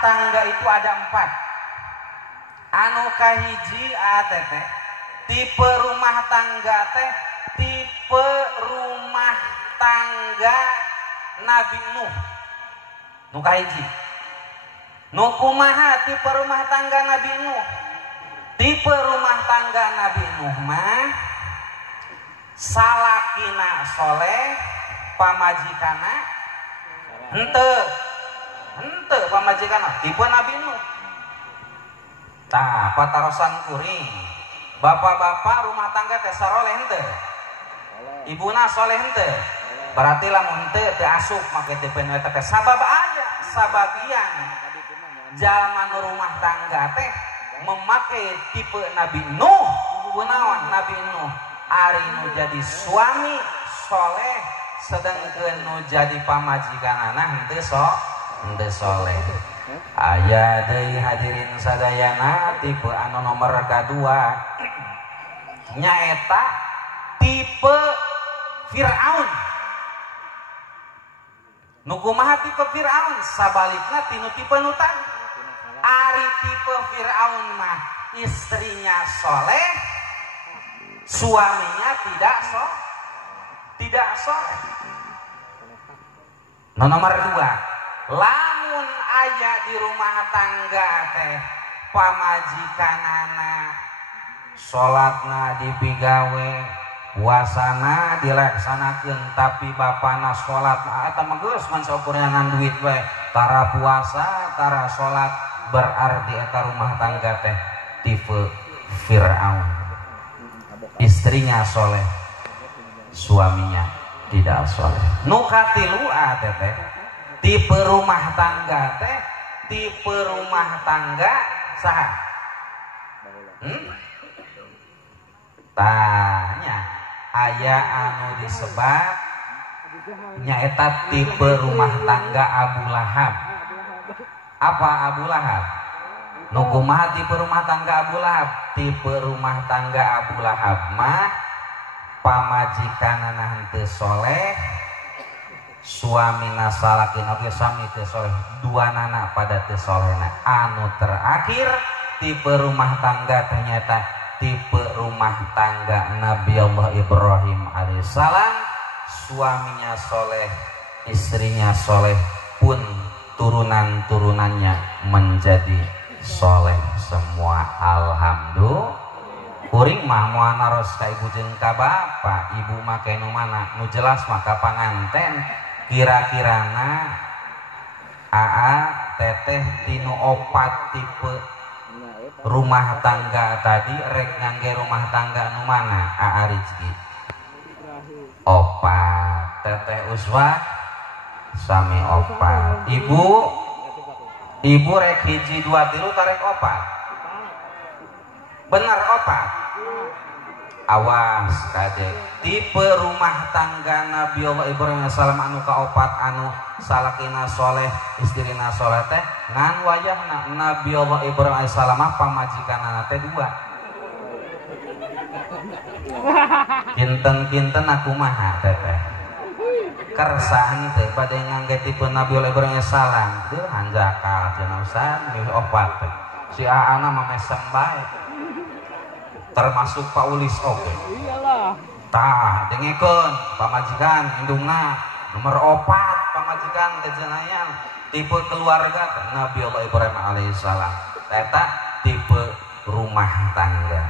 tangga itu ada 4. Anu kahiji ATT tipe rumah tangga teh tipe rumah tangga Nabi Nuh. Nu kahiji. Nu kumaha tipe rumah tangga Nabi Nuh? Tipe rumah tangga Nabi Nuh mah salakina soleh, pamajikana hente pamajikana tipe Nabi Nuh. Tah patarosan kuring bapak-bapak rumah tangga teh saroleh hente, ibuna soleh hente, berarti lamun hente teh asup make tipe nu eta teh sabab aja sabagian jalma rumah tangga teh memakai tipe Nabi Nuh. Kunaon Nabi Nuh? Ari nu jadi suami soleh sedangkan nu jadi pamajikanana henteu soleh. Aya deui hadirin sadayana tipe anu nomor kadua nyaeta tipe Firaun. Nu kumaha tipe Firaun? Sabalikna tinu tipe nu tadi. Ari tipe Firaun mah istrinya soleh, suaminya tidak soleh. Nomor 2, lamun aya di rumah tangga teh pamajikanana salatna dipigawe, puasana dilaksanakeun tapi bapana salat eta mah geus mun saukurangan duit we tara puasa tara salat, berarti eta rumah tangga teh tipe Firaun. Istrinya soleh, suaminya tidak soleh. Nu katilu teh tipe rumah tangga teh tipe rumah tangga saha? Tanya aya anu disebat nyaeta tipe rumah tangga Abu Lahab. Apa Abu Lahab? Nu kumaha tipe rumah tangga Abu Lahab? Tipe rumah tangga Abu Lahab mah pamajikanana henteu soleh, suamina salakina oge sami teu soleh, duanana pada teu solehna. Anu terakhir tipe rumah tangga ternyata tipe rumah tangga Nabi Allah Ibrahim alaihissalam, suaminya soleh, istrinya soleh pun turunan-turunannya menjadi soleh semua. Alhamdulillah. Kuring mah moal naros ka ibu jeung ka bapa, ibu mah kenu mana nu jelas mah ka panganten. Kira-kirana aa teteh tinu 4 tipe rumah tangga tadi rek ngangge rumah tangga nu mana? Aa Rizki 4, teteh Uswa sami 4, ibu rek hiji 2 3 tarek 4, bener 4. Awas kade tipe rumah tangga Nabi Allah Ibrahim salam anu kaopat anu salakina soleh istrina soleh teh ngan wayahna Nabi Allah Ibrahim salam pamajikanana teh 2. Kinten-kinten aku maha teteh kersahan teh pada ngangge tipe Nabi Allah Ibrahim salam deuh hanjakal cenah usah milih 4 si aana mah mesem bae termasuk Pak Ulis oke. Iyalah. Tah dengekeun pamajikan indungna nomor 4 pamajikan teh cenah tipe keluarga Nabi Allah Ibrahim alaihissalam. Eta tipe rumah tangga.